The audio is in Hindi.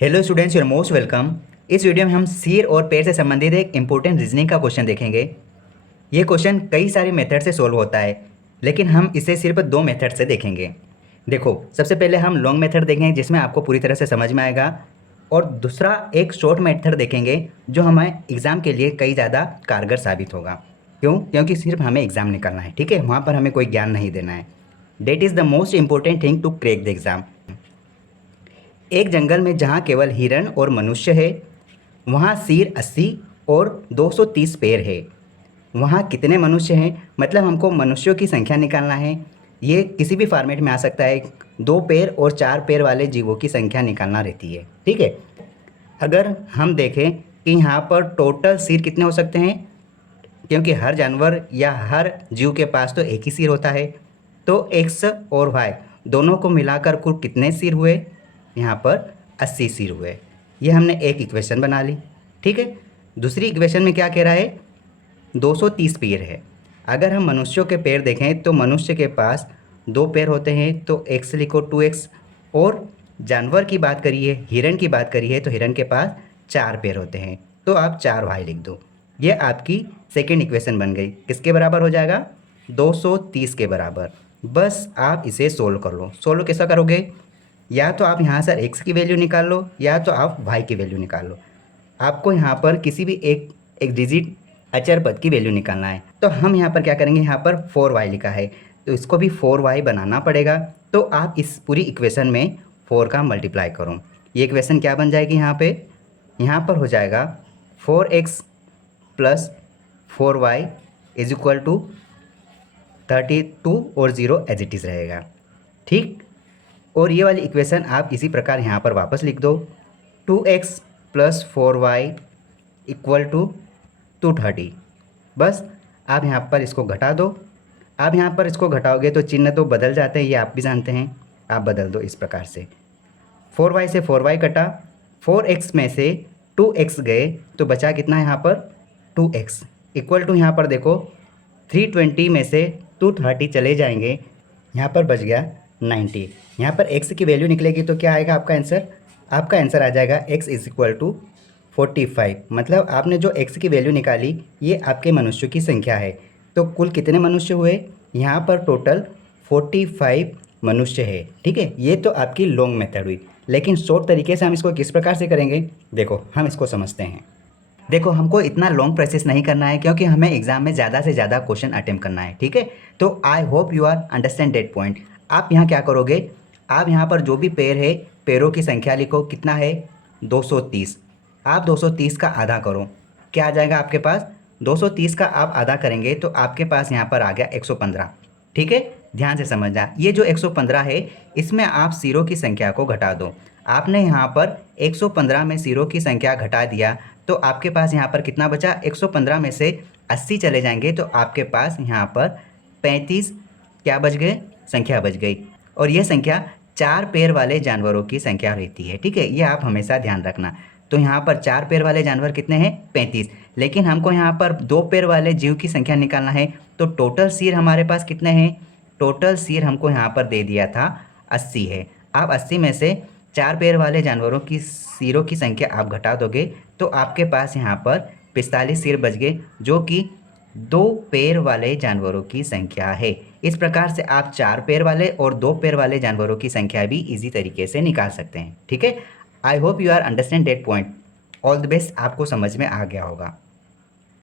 Hello students, your most welcome. इस वीडियो में हम सिर और पैर से संबंधित एक इंपॉर्टेंट रीजनिंग का क्वेश्चन देखेंगे। ये क्वेश्चन कई सारे मेथड से सोल्व होता है, लेकिन हम इसे सिर्फ दो मेथड से देखेंगे। देखो, सबसे पहले हम लॉन्ग मेथड देखेंगे जिसमें आपको पूरी तरह से समझ में आएगा, और दूसरा एक शॉर्ट मेथड देखेंगे जो हमें एग्ज़ाम के लिए कई ज़्यादा कारगर साबित होगा। क्यों? क्योंकि सिर्फ हमें एग्ज़ाम निकालना है, ठीक है, वहाँ पर हमें कोई ज्ञान नहीं देना है। That is the most important thing to crack the exam. एक जंगल में जहाँ केवल हिरण और मनुष्य है, वहाँ सिर 80 और 230 पैर है। वहाँ कितने मनुष्य हैं? मतलब हमको मनुष्यों की संख्या निकालना है। ये किसी भी फॉर्मेट में आ सकता है। 2 पैर और 4 पैर वाले जीवों की संख्या निकालना रहती है, ठीक है। अगर हम देखें कि यहाँ पर टोटल सिर कितने हो सकते हैं, क्योंकि हर जानवर या हर जीव के पास तो एक ही सिर होता है, तो एक्स और वाई दोनों को मिलाकर कुल कितने सिर हुए? यहाँ पर 80 सिर हुए। ये हमने एक इक्वेशन बना ली, ठीक है। दूसरी इक्वेशन में क्या कह रहा है? 230 पैर है। अगर हम मनुष्यों के पैर देखें तो मनुष्य के पास 2 पैर होते हैं, तो एक्स लिखो 2x। और जानवर की बात करिए, हिरण की बात करिए, तो हिरण के पास 4 पैर होते हैं, तो आप 4y लिख दो। ये आपकी सेकेंड इक्वेशन बन गई। किसके बराबर हो जाएगा? 230 के बराबर। बस आप इसे सोल्व कर लो। सोल्व कैसा करोगे? या तो आप यहाँ से x की वैल्यू निकाल लो, या तो आप y की वैल्यू निकाल लो। आपको यहाँ पर किसी भी एक डिजिट अचर पद की वैल्यू निकालना है। तो हम यहाँ पर क्या करेंगे? यहाँ पर 4y लिखा है, तो इसको भी 4y बनाना पड़ेगा। तो आप इस पूरी इक्वेशन में 4 का मल्टीप्लाई करो। ये इक्वेशन क्या बन जाएगी? यहाँ पर हो जाएगा 4x plus 4y is equal to 32 और 0 एज इट इज़ रहेगा, ठीक। और ये वाली इक्वेशन आप इसी प्रकार यहाँ पर वापस लिख दो। 2x plus 4y equal to 230। बस आप यहाँ पर इसको घटा दो। आप यहाँ पर इसको घटाओगे तो चिन्ह तो बदल जाते हैं, ये आप भी जानते हैं। आप बदल दो इस प्रकार से। 4y से 4y कटा, 4x में से 2x गए, तो बचा कितना यहाँ पर? 2x इक्वल टू, यहाँ पर देखो 320 में से 230 चले जाएंगे, यहाँ पर बच गया 90। यहाँ पर x की वैल्यू निकलेगी तो क्या आएगा आपका आंसर? आपका आंसर आ जाएगा x इज इक्वल टू 45। मतलब आपने जो x की वैल्यू निकाली, ये आपके मनुष्यों की संख्या है। तो कुल कितने मनुष्य हुए? यहाँ पर टोटल 45 मनुष्य है, ठीक है। ये तो आपकी लॉन्ग मेथड हुई, लेकिन शॉर्ट तरीके से हम इसको किस प्रकार से करेंगे, देखो हम इसको समझते हैं। देखो, हमको इतना लॉन्ग प्रोसेस नहीं करना है, क्योंकि हमें एग्जाम में ज़्यादा से ज़्यादा क्वेश्चन अटेम्प्ट करना है, ठीक है। तो I hope you are understand that point. आप यहाँ क्या करोगे? आप यहाँ पर जो भी पैर है, पैरों की संख्या लिखो। कितना है? 230। आप 230 का आधा करो, क्या आ जाएगा आपके पास? 230 का आप आधा करेंगे तो आपके पास यहाँ पर आ गया 115, ठीक है। ध्यान से समझना, ये जो 115 है, इसमें आप सिरों की संख्या को घटा दो। आपने यहाँ पर 115 में सिरों की संख्या घटा दिया, तो आपके पास यहाँ पर कितना बचा? 115 में से 80 चले जाएंगे, तो आपके पास यहाँ पर 35 क्या बच गए? संख्या बच गई। और ये संख्या 4 पैर वाले जानवरों की संख्या रहती है, ठीक है। ये आप हमेशा ध्यान रखना। तो यहाँ पर 4 पैर वाले जानवर कितने हैं? 35। लेकिन हमको यहाँ पर 2 पैर वाले जीव की संख्या निकालना है, तो टोटल सिर हमारे पास कितने हैं? टोटल सिर हमको यहाँ पर दे दिया था 80 है। आप 80 में से 4 पैर वाले जानवरों की सिरों की संख्या आप घटा दोगे, तो आपके पास यहाँ पर 45 सिर बच गए, जो कि 2 पैर वाले जानवरों की संख्या है। इस प्रकार से आप 4 पैर वाले और 2 पैर वाले जानवरों की संख्या भी इजी तरीके से निकाल सकते हैं, ठीक है। I hope you are understand that point. All the best, आपको समझ में आ गया होगा।